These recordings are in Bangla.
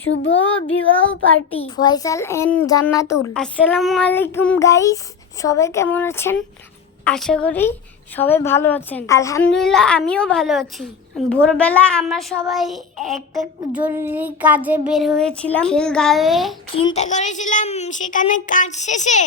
শুভ বিবাহ পার্টি ফয়সাল এন্ড জান্নাতুল। আসসালামু আলাইকুম গাইস, সবাই কেমন আছেন? আশা করি সবাই ভালো আছেন। আলহামদুলিল্লাহ আমিও ভালো আছি। ভোরবেলা আমরা সবাই একটা জরুরি কাজে বের হয়েছিলাম খিলগাঁওয়ে। চিন্তা করেছিলাম সেখানে কাজ শেষে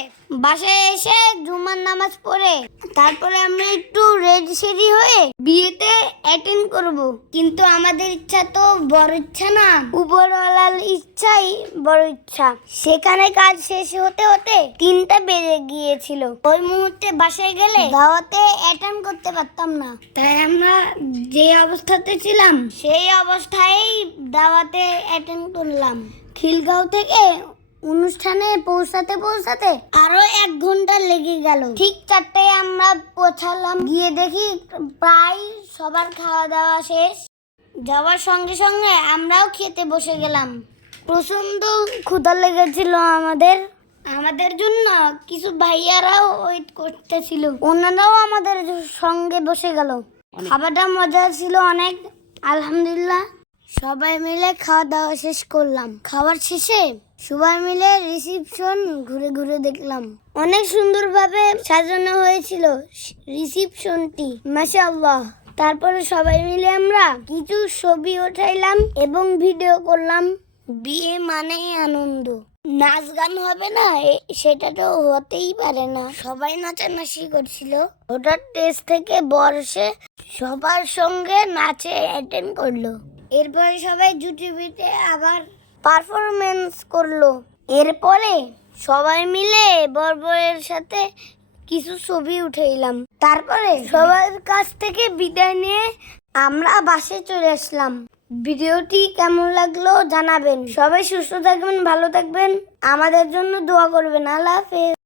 বাসায় এসে জুমার নামাজ পড়ে তারপরে আমরা একটু রেডি হয়ে বিয়েতে অ্যাটেন্ড করব। কিন্তু আমাদের ইচ্ছা তো বড় ইচ্ছা না, উপরওয়ালার ইচ্ছাই বড় ইচ্ছা। সেখানে কাজ শেষ হতে হতে 3টা বেজে গিয়েছিল। ওই মুহূর্তে বাসায় গেলে দাওয়াতে অ্যাটেন্ড করতে পারতাম না, তাই আমরা যে অবস্থাতে ছিলাম সেই অবস্থায় দাওয়াতে অ্যাটেন্ড করলাম। খিলগাঁও থেকে অনুষ্ঠানে পৌঁছাতে আরো 1 ঘন্টা লেগে গেল। ঠিক 4টায় আমরা পৌঁছালাম। গিয়ে দেখি প্রায় সবার খাওয়া দাওয়া শেষ। যাওয়ার সঙ্গে সঙ্গে আমরাও খেতে বসে গেলাম। প্রচন্ড ক্ষুধা লেগেছিল আমাদের জন্য কিছু ভাইয়ারাও ওয়েট করতেছিল, ওনারাও আমাদের সঙ্গে বসে গেল। খাবারটা মজা ছিল অনেক, আলহামদুলিল্লাহ। সবাই মিলে খাওয়া দাওয়া শেষ করলাম। খাবার শেষে সবাই মিলে রিসেপশন ঘুরে দেখলাম। অনেক সুন্দরভাবে সাজানো হয়েছিল রিসেপশনটি, মাশাআল্লাহ। তারপরে সবাই মিলে আমরা কিছু ছবি উঠাইলাম এবং ভিডিও করলাম। বিয়ে মানেই আনন্দ, নাচ গান হবে না সেটা তো হতেই পারে না। সবাই নাচানাচি করছিল। হঠাৎ স্টেজ থেকে বর্ষে সবার সঙ্গে নাচে অ্যাটেন্ড করলো। এরপরে সবাই জুটি পিটে আবার পারফরমেন্স করলো। এরপরে সবাই মিলে বরের সাথে কিছু ছবি উঠাইলাম। তারপরে সবার কাছ থেকে বিদায় নিয়ে আমরা বাসে চলে আসলাম। ভিডিওটি কেমন লাগলো জানাবেন। সবাই সুস্থ থাকবেন, ভালো থাকবেন, আমাদের জন্য দোয়া করবেন। আল্লাহ হাফেজ।